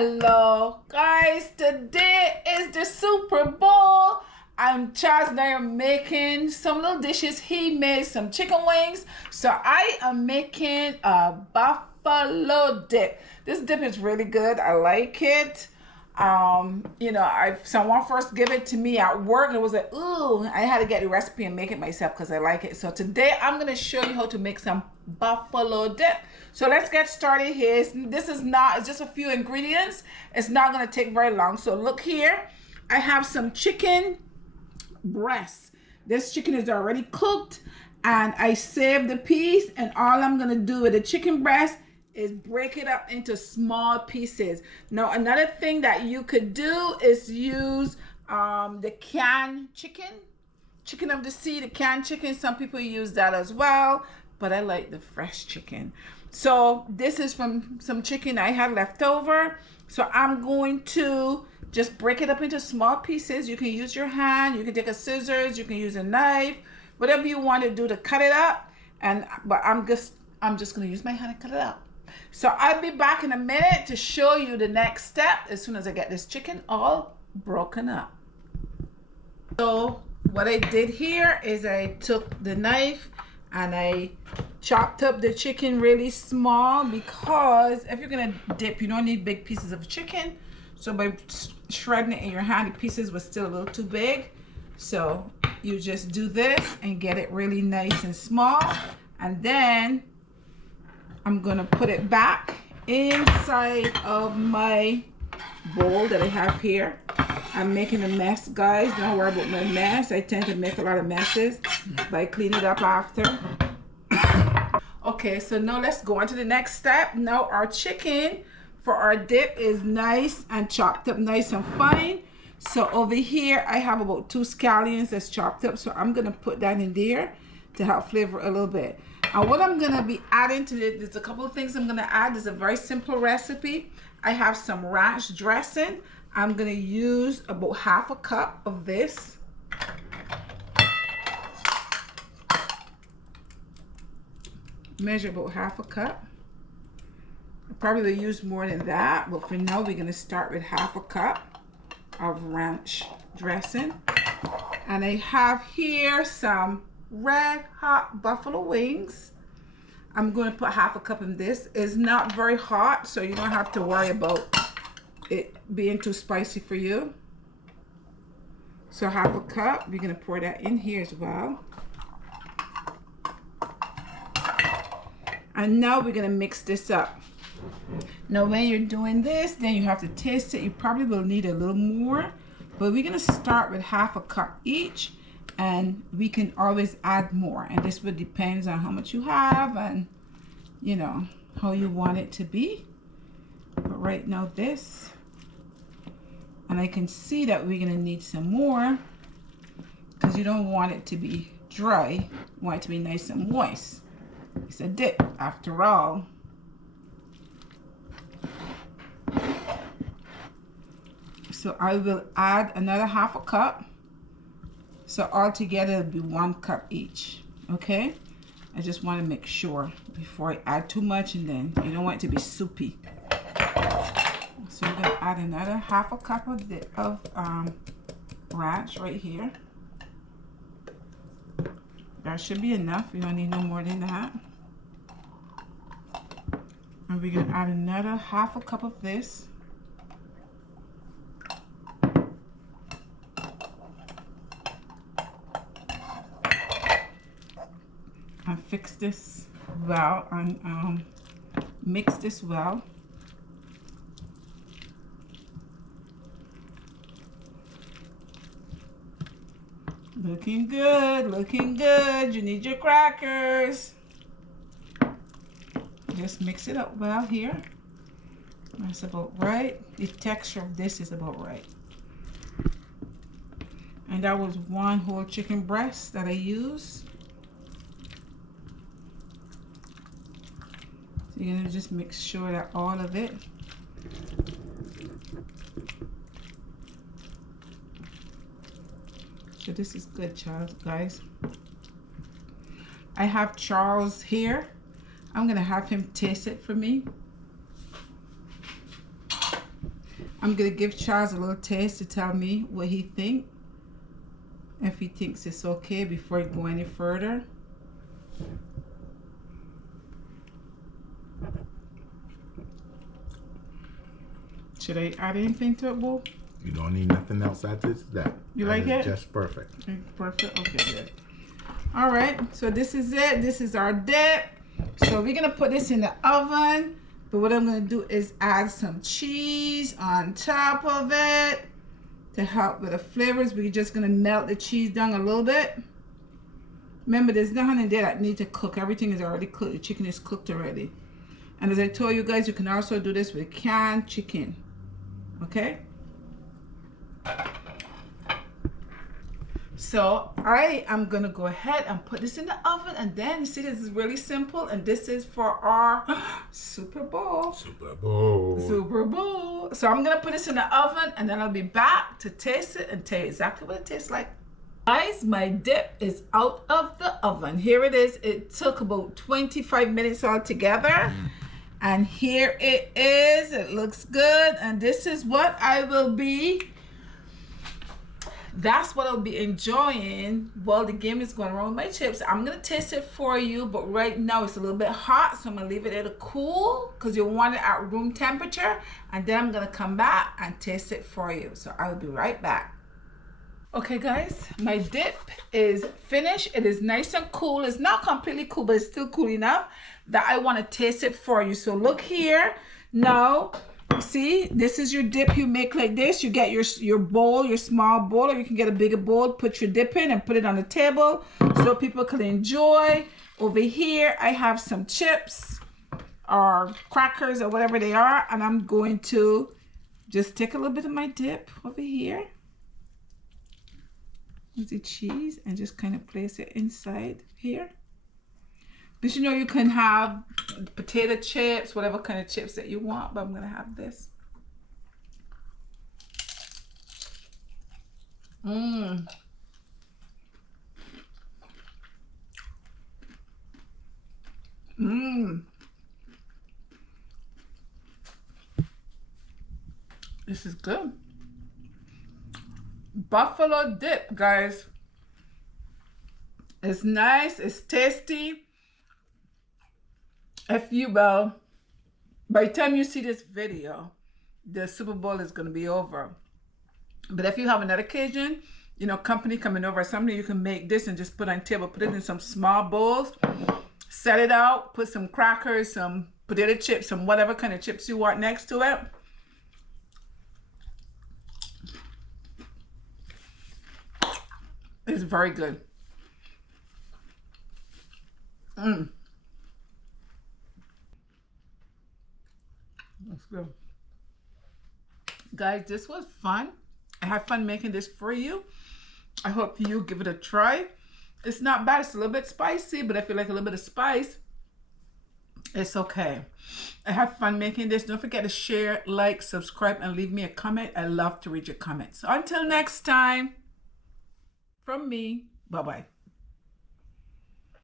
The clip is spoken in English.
Hello guys, today is the Super Bowl. I'm Charles and I am making some little dishes. He made some chicken wings, so I am making a buffalo dip. This dip is really good. I like it. Someone first gave it to me at work. It was like, ooh, I had to get the recipe and make it myself because I like it. So today I'm gonna show you how to make some buffalo dip. So let's get started here. It's just a few ingredients. It's not gonna take very long. So look here, I have some chicken breast. This chicken is already cooked and I saved the piece, and all I'm gonna do with the chicken breast is break it up into small pieces. Now another thing that you could do is use the canned chicken of the sea, the canned chicken. Some people use that as well, but I like the fresh chicken. So this is from some chicken I had left over. So I'm going to just break it up into small pieces. You can use your hand, you can take a scissors, you can use a knife, whatever you want to do to cut it up. But I'm just gonna use my hand and cut it up. So I'll be back in a minute to show you the next step as soon as I get this chicken all broken up. So what I did here is I took the knife and I chopped up the chicken really small, because if you're gonna dip, you don't need big pieces of chicken. So by shredding it in your hand, the pieces were still a little too big. So you just do this and get it really nice and small, and then I'm gonna put it back inside of my bowl that I have here. I'm making a mess, guys. Don't worry about my mess. I tend to make a lot of messes, but I clean it up after. Okay, so now let's go on to the next step. Now our chicken for our dip is nice and chopped up nice and fine. So over here I have about 2 scallions that's chopped up, so I'm gonna put that in there to help flavor a little bit. And what I'm gonna be adding to it, there's a couple of things I'm gonna add. There's a very simple recipe. I have some ranch dressing. I'm gonna use about half a cup of this. Measure about half a cup. I probably will use more than that, but for now we're gonna start with half a cup of ranch dressing. And I have here some red hot buffalo wings. I'm going to put half a cup in this. It's not very hot, so you don't have to worry about it being too spicy for you. So half a cup, we're going to pour that in here as well. And now we're going to mix this up. Now when you're doing this, then you have to taste it. You probably will need a little more, but we're going to start with half a cup each, and we can always add more, and this would depends on how much you have and you know how you want it to be. But right now this, and I can see that we're gonna need some more because you don't want it to be dry, you want it to be nice and moist. It's a dip after all. So I will add another half a cup. So all together it'll be 1 cup each, okay? I just want to make sure before I add too much, and then you don't want it to be soupy. So we're gonna add another half a cup of ranch right here. That should be enough. You don't need no more than that. And we're gonna add another half a cup of this. And fix this well and mix this well. Looking good, looking good. You need your crackers. Just mix it up well here. That's about right. The texture of this is about right. And that was 1 whole chicken breast that I used. You're gonna just make sure that all of it so this is good, Charles, guys. I have Charles here. I'm gonna have him taste it for me. I'm gonna give Charles a little taste to tell me what he thinks. If he thinks it's okay before I go any further. Should I add anything to it, Boo? You don't need nothing else after that. You like it? Just perfect. Perfect. Okay, good. All right. So this is it. This is our dip. So we're gonna put this in the oven. But what I'm gonna do is add some cheese on top of it to help with the flavors. We're just gonna melt the cheese down a little bit. Remember, there's nothing in there that needs to cook. Everything is already cooked. The chicken is cooked already. And as I told you guys, you can also do this with canned chicken. Okay? So I am gonna go ahead and put this in the oven, and then you see this is really simple, and this is for our Super Bowl. Super Bowl. Super Bowl. So I'm gonna put this in the oven, and then I'll be back to taste it and tell you exactly what it tastes like. Guys, my dip is out of the oven. Here it is. It took about 25 minutes altogether. And here it is. It looks good. And this is what I will be, that's what I'll be enjoying while the game is going around with my chips. I'm going to taste it for you, but right now it's a little bit hot, so I'm going to leave it there to cool because you want it at room temperature. And then I'm going to come back and taste it for you. So I will be right back. Okay guys, my dip is finished. It is nice and cool. It's not completely cool, but it's still cool enough that I want to taste it for you. So look here. Now, see, this is your dip. You make like this. You get your bowl, your small bowl, or you can get a bigger bowl, put your dip in and put it on the table so people can enjoy. Over here, I have some chips or crackers or whatever they are, and I'm going to just take a little bit of my dip over here with the cheese and just kind of place it inside here. But you know, you can have potato chips, whatever kind of chips that you want, but I'm gonna have this. This is good. Buffalo dip, guys. It's nice, it's tasty. If you will, by the time you see this video, the Super Bowl is going to be over. But if you have another occasion, you know, company coming over or something, you can make this and just put on the table, put it in some small bowls, set it out, put some crackers, some potato chips, some whatever kind of chips you want next to it. It's very good. That's good. Guys, this was fun. I had fun making this for you. I hope you give it a try. It's not bad. It's a little bit spicy, but if you like a little bit of spice, it's okay. I had fun making this. Don't forget to share, like, subscribe, and leave me a comment. I love to read your comments. Until next time, from me, bye-bye.